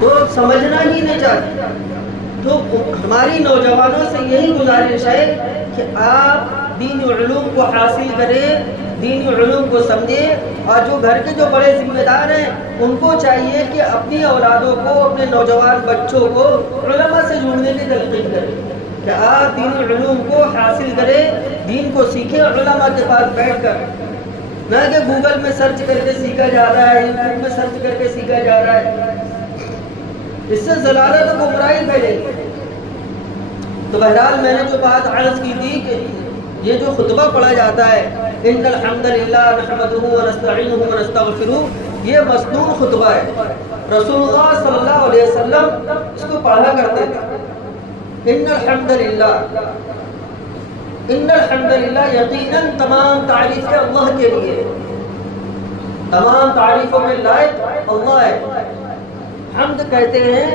وہ سمجھنا ہی نہیں چاہتے. تو ہماری نوجوانوں سے یہی گزارش ہے کہ آپ دینی علوم کو حاصل کریں، دینی علوم کو سمجھیں، اور جو گھر کے جو بڑے ذمہ دار ہیں ان کو چاہیے کہ اپنی اولادوں کو، اپنے نوجوان بچوں کو علماء سے جوڑنے کی تلقین کریں کہ آپ دینی علوم کو حاصل کریں، دین کو سیکھیں علماء کے پاس بیٹھ کر، نہ کہ گوگل میں سرچ کر کے سیکھا جا رہا ہے، یوٹیوب میں سرچ کر کے سیکھا جا رہا ہے. اس سے ضلالت و گمراہی پھیلے گی. تو بہرحال میں نے جو بات عرض کی تھی کہ یہ جو خطبہ پڑھا جاتا ہے ان الحمد للہ نحمدہ ونستعینہ ونستغفرہ، یہ مسنون خطبہ ہے. رسول اللہ صلی اللہ علیہ وسلم اس کو پڑھا کرتے تھے. ان الحمد للہ، ان الحمد للہ، یقیناً تمام تعریفیں اللہ کے لیے، تمام تعریفوں میں لائق اللہ ہے. حمد کہتے ہیں